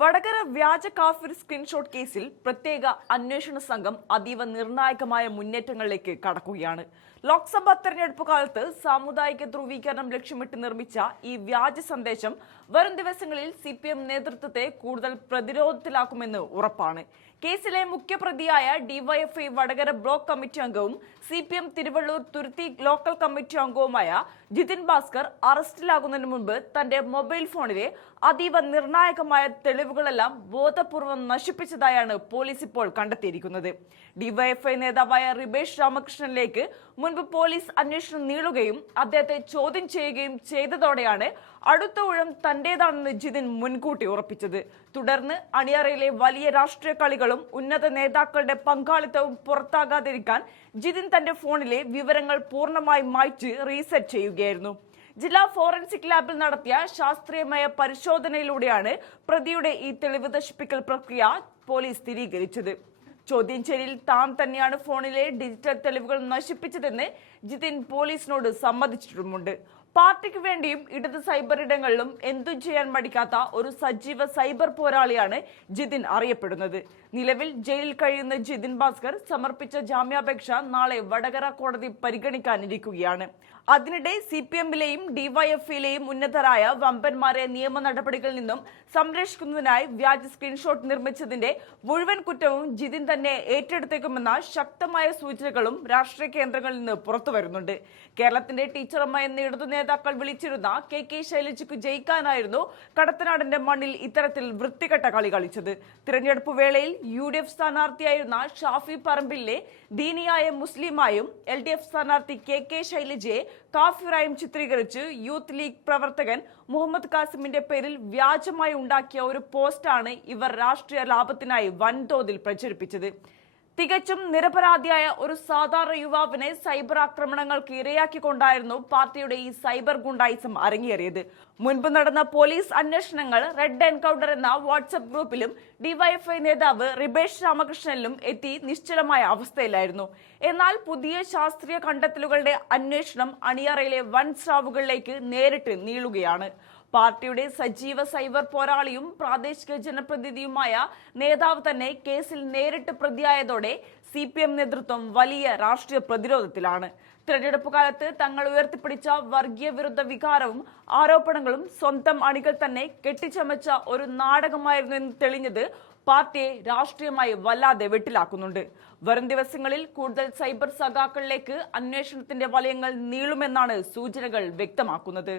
വടകര വ്യാജ കാഫിർ സ്ക്രീൻഷോട്ട് കേസിൽ പ്രത്യേക അന്വേഷണ സംഘം അതീവ നിർണായകമായ മുന്നേറ്റങ്ങളിലേക്ക് കടക്കുകയാണ്. ലോക്സഭാ തെരഞ്ഞെടുപ്പ് കാലത്ത് സാമുദായിക ധ്രുവീകരണം ലക്ഷ്യമിട്ട് നിർമ്മിച്ച ഈ വ്യാജ സന്ദേശം വരും ദിവസങ്ങളിൽ CPM നേതൃത്വത്തെ കൂടുതൽ പ്രതിരോധത്തിലാക്കുമെന്ന് ഉറപ്പാണ്. കേസിലെ മുഖ്യപ്രതിയായ DYFI വടകര ബ്ലോക്ക് കമ്മിറ്റി അംഗവും CPM തിരുവള്ളൂർ തുരുത്തി ലോക്കൽ കമ്മിറ്റി അംഗവുമായ ജിതിൻ ഭാസ്കർ അറസ്റ്റിലാകുന്നതിന് മുൻപ് തന്റെ മൊബൈൽ ഫോണിലെ അതീവ നിർണായകമായ തെളിവുകളെല്ലാം ബോധപൂർവം നശിപ്പിച്ചതായാണ് പോലീസ് ഇപ്പോൾ കണ്ടെത്തിയിരിക്കുന്നത്. DYFI നേതാവായ റിബേഷ് രാമകൃഷ്ണനിലേക്ക് മുൻപ് പോലീസ് അന്വേഷണം നീളുകയും അദ്ദേഹത്തെ ചോദ്യം ചെയ്യുകയും ചെയ്തതോടെയാണ് അടുത്ത ഊഴം തന്റേതാണെന്ന് ജിതിൻ മുൻകൂട്ടി ഉറപ്പിച്ചത്. തുടർന്ന് അണിയറയിലെ വലിയ രാഷ്ട്രീയ കളികളും ഉന്നത നേതാക്കളുടെ പങ്കാളിത്തവും പുറത്താകാതിരിക്കാൻ ജിതിൻ തന്റെ ഫോണിലെ വിവരങ്ങൾ പൂർണ്ണമായി മായ്ച്ച് റീസെറ്റ് ചെയ്യുകയായിരുന്നു. ജില്ലാ ഫോറൻസിക് ലാബിൽ നടത്തിയ ശാസ്ത്രീയമായ പരിശോധനയിലൂടെയാണ് പ്രതിയുടെ ഈ തെളിവ് നശിപ്പിക്കൽ പ്രക്രിയ പോലീസ് സ്ഥിരീകരിച്ചത്. ചോദ്യം ചെയ്യലിൽ താൻ തന്നെയാണ് ഫോണിലെ ഡിജിറ്റൽ തെളിവുകൾ നശിപ്പിച്ചതെന്ന് ജിതിൻ പോലീസിനോട് സമ്മതിച്ചിട്ടുമുണ്ട്. പാർട്ടിക്ക് വേണ്ടിയും ഇടത് സൈബർ ഇടങ്ങളിലും എന്തും ചെയ്യാൻ മടിക്കാത്ത ഒരു സജീവ സൈബർ പോരാളിയാണ് ജിതിൻ അറിയപ്പെടുന്നത്. നിലവിൽ ജയിലിൽ കഴിയുന്ന ജിതിൻ ഭാസ്കർ സമർപ്പിച്ച ജാമ്യാപേക്ഷ നാളെ വടകര കോടതി പരിഗണിക്കാനിരിക്കുകയാണ്. അതിനിടെ CPMലെയും DYFIലെയും ഉന്നതരായ വമ്പന്മാരെ നിയമ നടപടികളിൽ നിന്നും സംരക്ഷിക്കുന്നതിനായി വ്യാജ സ്ക്രീൻഷോട്ട് നിർമ്മിച്ചതിന്റെ മുഴുവൻ കുറ്റവും ജിതിൻ തന്നെ ഏറ്റെടുത്തേക്കുമെന്ന ശക്തമായ സൂചനകളും രാഷ്ട്രീയ കേന്ദ്രങ്ങളിൽ നിന്ന് പുറത്തുവരുന്നുണ്ട്. കേരളത്തിന്റെ ടീച്ചറമ്മ എന്ന ഇടതു നേതാക്കൾ വിളിച്ചിരുന്ന KK ശൈലജയ്ക്ക് ജയിക്കാനായിരുന്നു കടത്തനാടിന്റെ മണ്ണിൽ ഇത്തരത്തിൽ വൃത്തികെട്ട കളി കളിച്ചത്. തിരഞ്ഞെടുപ്പ് വേളയിൽ UDF സ്ഥാനാർത്ഥിയായിരുന്ന ഷാഫി പറമ്പിലിനെ ദീനിയായ മുസ്ലിമായും LDF സ്ഥാനാർത്ഥി KK ശൈലജയെ കാഫിറായും ചിത്രീകരിച്ച് യൂത്ത് ലീഗ് പ്രവർത്തകൻ മുഹമ്മദ് കാസിമിന്റെ പേരിൽ വ്യാജമായി ഉണ്ടാക്കിയ ഒരു പോസ്റ്റാണ് ഇവർ രാഷ്ട്രീയ ലാഭത്തിനായി വൻതോതിൽ പ്രചരിപ്പിച്ചത്. തികച്ചും നിരപരാധിയായ ഒരു സാധാരണ യുവാവിനെ സൈബർ ആക്രമണങ്ങൾക്ക് ഇരയാക്കിക്കൊണ്ടായിരുന്നു പാർട്ടിയുടെ ഈ സൈബർ ഗുണ്ടായിസം അരങ്ങേറിയത്. മുൻപ് നടന്ന പോലീസ് അന്വേഷണങ്ങൾ റെഡ് എൻകൗണ്ടർ എന്ന വാട്സ്ആപ്പ് ഗ്രൂപ്പിലും DYFI നേതാവ് റിബേഷ് രാമകൃഷ്ണനിലും എത്തി നിശ്ചലമായ അവസ്ഥയിലായിരുന്നു. എന്നാൽ പുതിയ ശാസ്ത്രീയ കണ്ടെത്തലുകളുടെ അന്വേഷണം അണിയറയിലെ വൻ സ്രാവുകളിലേക്ക് നേരിട്ട് നീളുകയാണ്. പാർട്ടിയുടെ സജീവ സൈബർ പോരാളിയും പ്രാദേശിക ജനപ്രതിനിധിയുമായ നേതാവ് തന്നെ കേസിൽ നേരിട്ട് പ്രതിയായതോടെ CPM നേതൃത്വം വലിയ രാഷ്ട്രീയ പ്രതിരോധത്തിലാണ്. തിരഞ്ഞെടുപ്പ് കാലത്ത് തങ്ങൾ ഉയർത്തിപ്പിടിച്ച വർഗീയ വിരുദ്ധ വികാരവും ആരോപണങ്ങളും സ്വന്തം അണികൾ തന്നെ കെട്ടിച്ചമച്ച ഒരു നാടകമായിരുന്നു എന്ന് തെളിഞ്ഞത് പാർട്ടിയെ രാഷ്ട്രീയമായി വല്ലാതെ വെട്ടിലാക്കുന്നുണ്ട്. വരും ദിവസങ്ങളിൽ കൂടുതൽ സൈബർ സഖാക്കളിലേക്ക് അന്വേഷണത്തിന്റെ വലയങ്ങൾ നീളുമെന്നാണ് സൂചനകൾ വ്യക്തമാക്കുന്നത്.